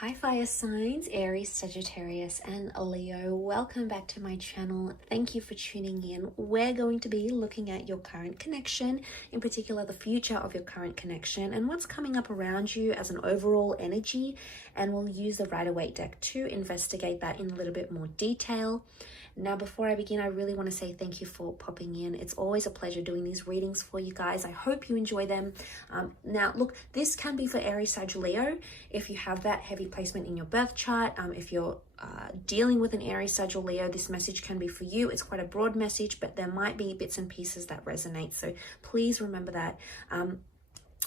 Hi fire signs, Aries, Sagittarius and Leo. Welcome back to my channel. Thank you for tuning in. We're going to be looking at your current connection, in particular the future of your current connection and what's coming up around you as an overall energy, and we'll use the Rider-Waite deck to investigate that in a little bit more detail. Now, before I begin, I really want to say thank you for popping in. It's always a pleasure doing these readings for you guys. I hope you enjoy them. Now, look, this can be for Aries, Sag, Leo. If you have that heavy placement in your birth chart, if you're dealing with an Aries, Sag, or Leo, this message can be for you. It's quite a broad message, but there might be bits and pieces that resonate. So please remember that.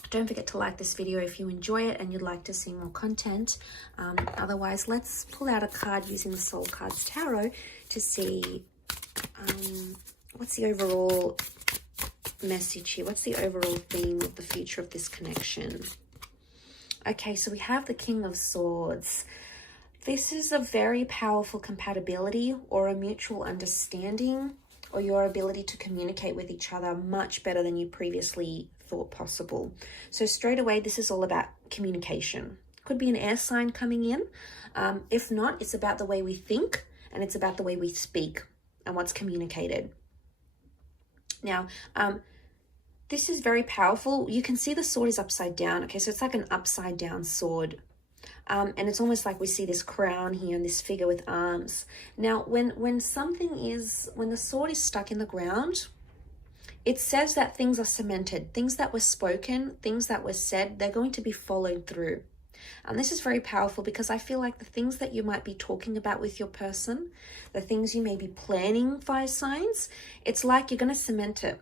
Don't forget to like this video if you enjoy it and you'd like to see more content. Otherwise, let's pull out a card using the Soul Cards Tarot to see what's the overall message here. What's the overall theme of the future of this connection? Okay, so we have the King of Swords. This is a very powerful compatibility or a mutual understanding, or your ability to communicate with each other much better than you previously thought possible. So straight away, this is all about communication. Could be an air sign coming in. If not, it's about the way we think and it's about the way we speak and what's communicated. Now, this is very powerful. You can see the sword is upside down. Okay, so it's like an upside down sword. And it's almost like we see this crown here and this figure with arms. Now, when the sword is stuck in the ground, it says that things are cemented. Things that were spoken, things that were said, they're going to be followed through. And this is very powerful because I feel like the things that you might be talking about with your person, the things you may be planning, fire signs, it's like you're going to cement it.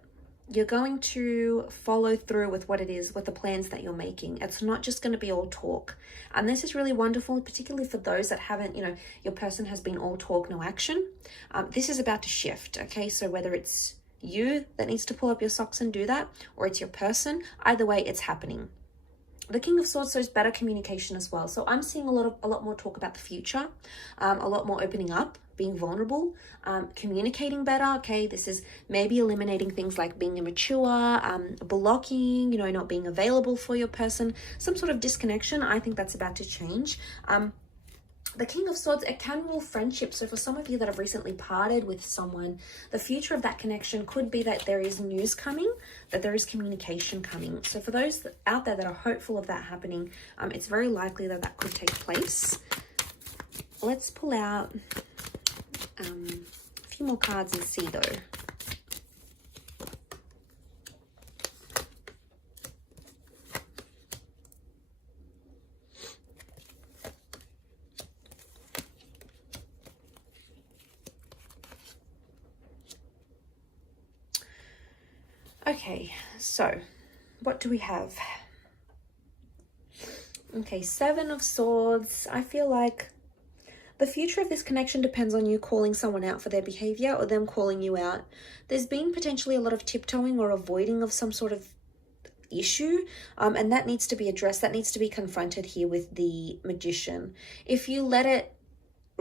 You're going to follow through with what it is, with the plans that you're making. It's not just going to be all talk. And this is really wonderful, particularly for those that haven't, your person has been all talk, no action. This is about to shift, okay? So whether it's you that needs to pull up your socks and do that, or it's your person, either way, it's happening. The King of Swords shows better communication as well. So I'm seeing a lot more talk about the future, a lot more opening up, being vulnerable, communicating better. Okay, this is maybe eliminating things like being immature, blocking, not being available for your person, some sort of disconnection. I think that's about to change. The King of Swords, it can rule friendship. So for some of you that have recently parted with someone, the future of that connection could be that there is news coming, that there is communication coming. So for those out there that are hopeful of that happening, it's very likely that that could take place. Let's pull out a few more cards and see though. Okay, so what do we have? Okay, Seven of Swords. I feel like the future of this connection depends on you calling someone out for their behavior or them calling you out. There's been potentially a lot of tiptoeing or avoiding of some sort of issue, and that needs to be addressed. That needs to be confronted here with the Magician. If you let it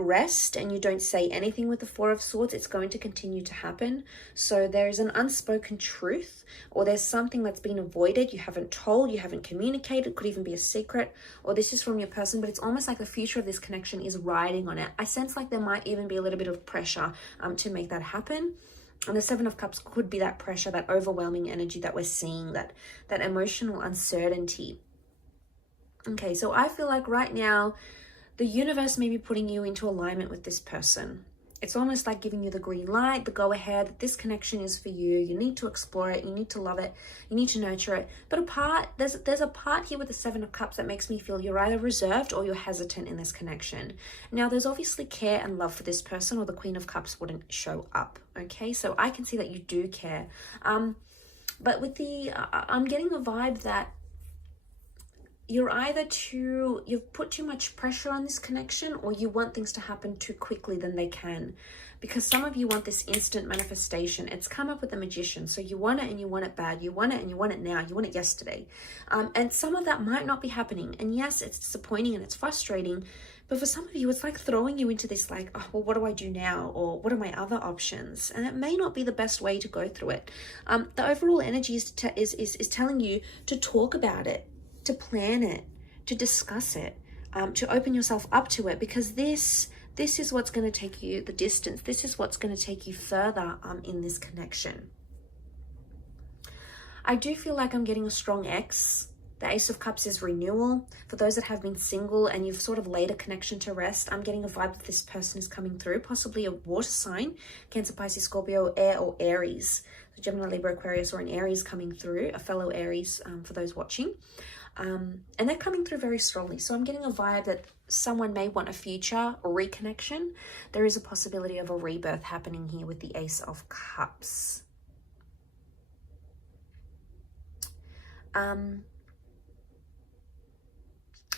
rest and you don't say anything with the Four of Swords, it's going to continue to happen. So there's an unspoken truth, or there's something that's been avoided, you haven't told, you haven't communicated, could even be a secret, or this is from your person, but it's almost like the future of this connection is riding on it. I sense like there might even be a little bit of pressure to make that happen. And the Seven of Cups could be that pressure, that overwhelming energy that we're seeing, that emotional uncertainty. Okay, so I feel like right now the universe may be putting you into alignment with this person. It's almost like giving you the green light, the go ahead. This connection is for you. You need to explore it. You need to love it. You need to nurture it. But there's a part here with the Seven of Cups that makes me feel you're either reserved or you're hesitant in this connection. Now, there's obviously care and love for this person, or the Queen of Cups wouldn't show up. Okay, so I can see that you do care. But with I'm getting a vibe that you've put too much pressure on this connection, or you want things to happen too quickly than they can, because some of you want this instant manifestation. It's come up with the Magician. So you want it and you want it bad. You want it and you want it now. You want it yesterday. And some of that might not be happening. And yes, it's disappointing and it's frustrating, but for some of you, it's like throwing you into this like, oh, well, what do I do now? Or what are my other options? And it may not be the best way to go through it. The overall energy is telling you to talk about it, to plan it, to discuss it. to open yourself up to it, because this is what's going to take you the distance. This is what's going to take you further in this connection. I do feel like I'm getting a strong X. The Ace of Cups is renewal. For those that have been single and you've sort of laid a connection to rest, I'm getting a vibe that this person is coming through, possibly a water sign, Cancer, Pisces, Scorpio, Air, or Aries. So Gemini, Libra, Aquarius, or an Aries coming through, a fellow Aries for those watching. And they're coming through very strongly. So I'm getting a vibe that someone may want a future reconnection. There is a possibility of a rebirth happening here with the Ace of Cups.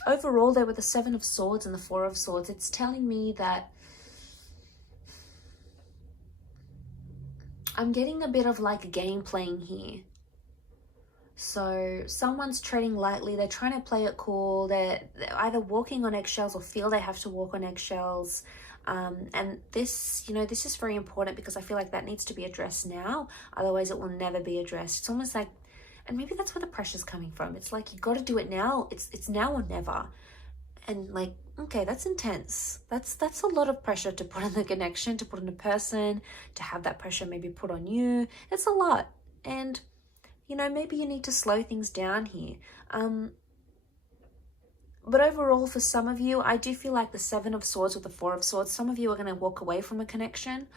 Overall, there were the Seven of Swords and the Four of Swords. It's telling me that I'm getting a bit of like game playing here. So someone's treading lightly. They're trying to play it cool. They're either walking on eggshells or feel they have to walk on eggshells. And this, you know, this is very important because I feel like that needs to be addressed now. Otherwise, it will never be addressed. It's almost like, and maybe that's where the pressure's coming from. It's like, you got to do it now. It's now or never. And like, okay, that's intense. That's a lot of pressure to put on the connection, to put on a person, to have that pressure maybe put on you. It's a lot. And, you know, maybe you need to slow things down here. But overall, for some of you, I do feel like the Seven of Swords with the Four of Swords, some of you are going to walk away from a connection.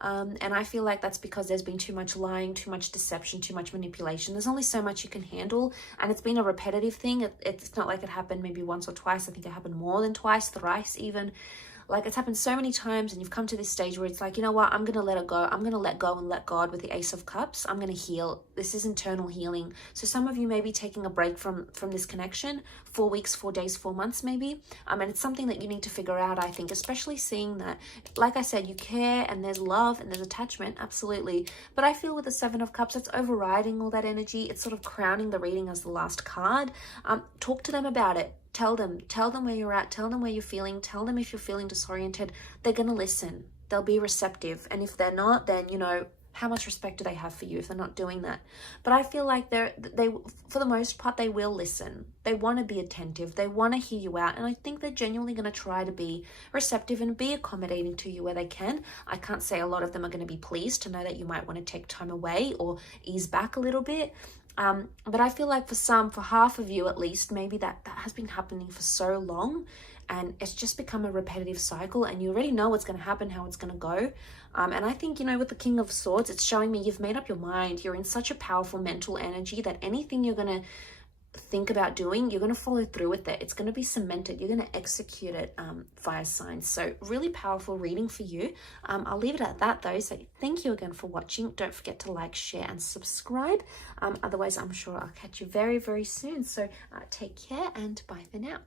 And I feel like that's because there's been too much lying, too much deception, too much manipulation. There's only so much you can handle. And it's been a repetitive thing. It's not like it happened maybe once or twice. I think it happened more than twice, thrice even. Like, it's happened so many times, and you've come to this stage where it's like, you know what, I'm going to let it go. I'm going to let go and let God with the Ace of Cups. I'm going to heal. This is internal healing. So some of you may be taking a break from this connection, 4 weeks, 4 days, 4 months maybe. And it's something that you need to figure out, I think, especially seeing that, like I said, you care and there's love and there's attachment, absolutely. But I feel with the Seven of Cups, it's overriding all that energy. It's sort of crowning the reading as the last card. Talk to them about it. Tell them where you're at, tell them where you're feeling, tell them if you're feeling disoriented. They're going to listen. They'll be receptive. And if they're not, then, you know, how much respect do they have for you if they're not doing that? But I feel like they for the most part, they will listen. They want to be attentive. They want to hear you out. And I think they're genuinely going to try to be receptive and be accommodating to you where they can. I can't say a lot of them are going to be pleased to know that you might want to take time away or ease back a little bit. But I feel like for half of you at least, maybe that has been happening for so long and it's just become a repetitive cycle and you already know what's going to happen, how it's going to go. And I think, you know, with the King of Swords, it's showing me you've made up your mind. You're in such a powerful mental energy that anything you're going to think about doing, you're going to follow through with it. It's going to be cemented. You're going to execute it, fire signs. So really powerful reading for you. I'll leave it at that though. So thank you again for watching. Don't forget to like, share and subscribe. Otherwise, I'm sure I'll catch you very, very soon. So take care and bye for now.